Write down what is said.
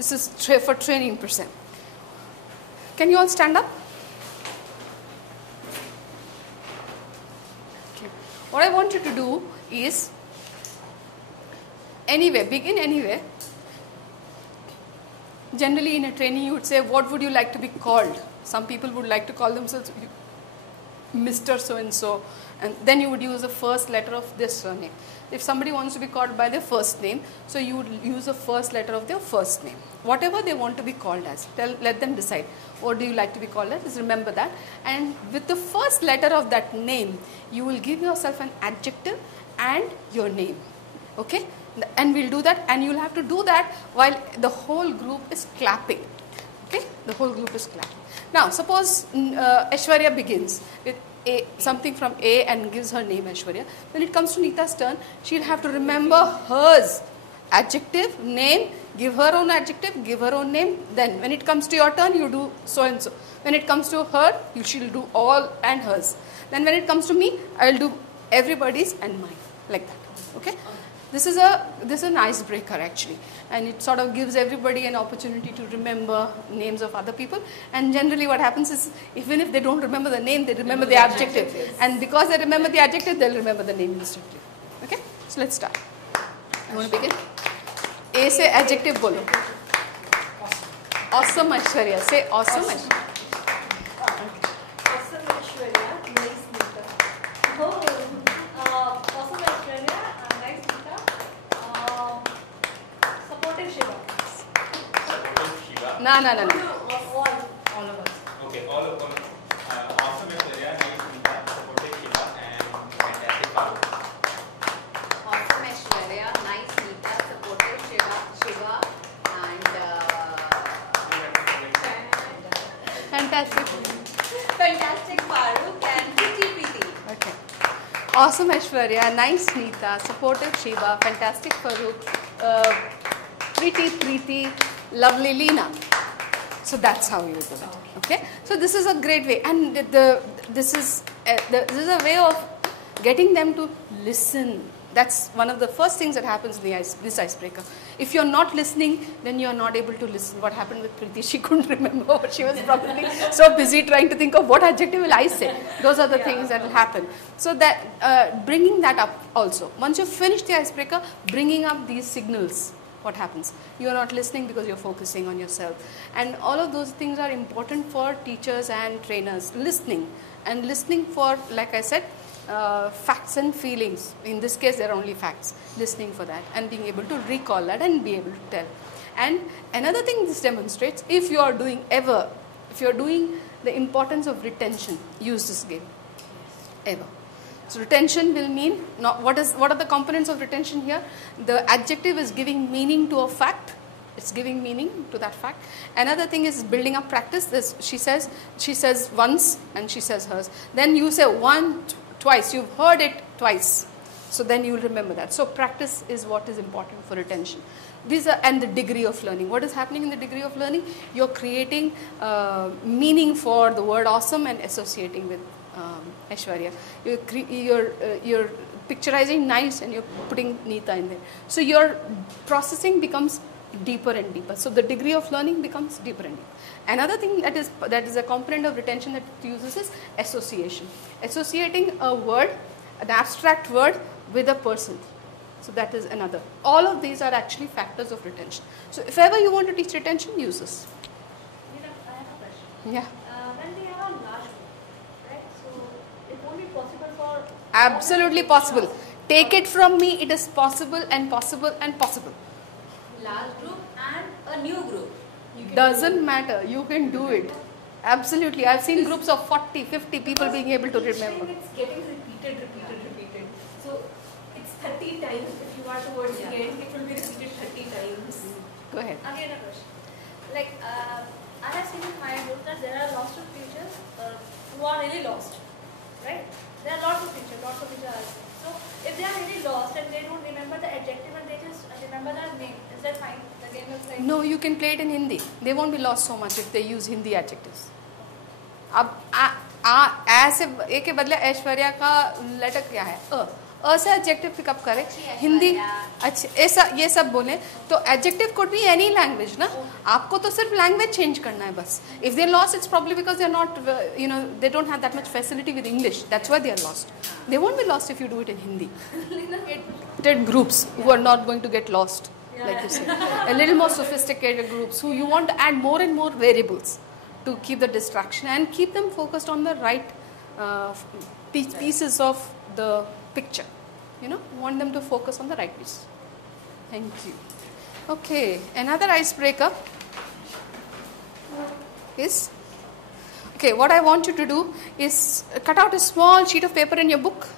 This is for training person. Can you all stand up? Okay. What I want you to do is, begin anyway. Generally in a training you would say, what would you like to be called? Some people would like to call themselves Mr. So-and-so, and then you would use the first letter of their surname. If somebody wants to be called by their first name, so you would use the first letter of their first name. Whatever they want to be called as, let them decide. What do you like to be called as? Just remember that. And with the first letter of that name, you will give yourself an adjective and your name. Okay? And we'll do that, and you'll have to do that while the whole group is clapping. Okay? The whole group is clapping. Now, suppose Aishwarya begins with something from A and gives her name Aishwarya. When it comes to Neeta's turn, she'll have to remember hers, adjective, name, give her own adjective, give her own name. Then when it comes to your turn, you do so and so. When it comes to her, she'll do all and hers. Then when it comes to me, I'll do everybody's and mine, like that. Okay? This is an icebreaker actually, and it sort of gives everybody an opportunity to remember names of other people. And generally what happens is, even if they don't remember the name, they remember the adjective. And because they remember the adjective, they'll remember the name instantly. Okay? So let's start. You want to begin? A say adjective bolo. Awesome Aishwarya. Say awesome Aishwarya. Awesome Aishwarya. Nice Neeta. Awesome Aishwarya. Nice Neeta. Supportive Shiva. Supportive Shiva. No. All of us. Okay, all of them. Awesome Aishwarya, nice Neeta, supportive Shiva, and fantastic Paru. Awesome Aishwarya, nice Neeta, supportive Shiva, and Fantastic. fantastic Farooq and Preeti. Okay. Awesome Aishwarya, nice Neeta, supportive Shiva, fantastic Farooq, Preeti, lovely Leena. So that's how you do it. Okay. So this is a great way, and this is a way of getting them to listen. That's one of the first things that happens in this icebreaker. If you're not listening, then you're not able to listen. What happened with Preeti? She couldn't remember what she was probably so busy trying to think of what adjective will I say. Those are the things that will happen. So that bringing that up also. Once you finish the icebreaker, bringing up these signals. What happens? You're not listening because you're focusing on yourself. And all of those things are important for teachers and trainers. Listening. And listening for, like I said, facts and feelings. In this case, they're only facts. Listening for that and being able to recall that and be able to tell. And another thing this demonstrates, if you're doing the importance of retention, use this game. Ever. So retention will mean, what are the components of retention here? The adjective is giving meaning to a fact. It's giving meaning to that fact. Another thing is building up practice. She says once and she says hers. Then you say twice. You've heard it twice. So then you'll remember that. So practice is what is important for retention. And the degree of learning. What is happening in the degree of learning? You're creating meaning for the word awesome and associating with Aishwarya. You're picturizing nice and you're putting Neeta in there. So your processing becomes deeper and deeper. So the degree of learning becomes deeper and deeper. Another thing that is a component of retention that it uses is association. Associating a word, an abstract word, with a person. So that is another. All of these are actually factors of retention. So if ever you want to teach retention, use this. Neeta, I have a question. Yeah. When we have a large group, right? So it won't be possible for Absolutely possible. Take it from me, it is possible and possible and possible. large group and a new group. Doesn't matter, you can do it. Absolutely. I've seen groups of 40, 50 people being able to remember. It's getting repeated. So it's 30 times. If you are towards the end, it will be repeated 30 times. Go ahead. Again a question. Like I have seen in my group that there are lots of teachers who are really lost, right? There are lots of teachers are saying. So if they are really lost and they don't remember the adjective and they just remember their name, is that fine? The game is like No, you can play it in Hindi. They won't be lost so much if they use Hindi adjectives. अब ऐसे ए के बदले ऐश्वर्या का letter क्या है? अ से adjective pickup करें, हिंदी अच्छा ऐसा ये सब बोले तो adjective could be any language ना, आपको तो सिर्फ लैंग्वेज चेंज करना है बस. If they are lost it's probably because they are not they don't have that much facility with English, that's why they are lost. They won't be lost if you do it in Hindi. It groups who are not going to get lost, like you said. A little more sophisticated groups who you want to add more and more variables to keep the distraction and keep them focused on the right pieces of the picture. You want them to focus on the right piece. Thank you. Okay, another icebreaker is, okay, what I want you to do is cut out a small sheet of paper in your book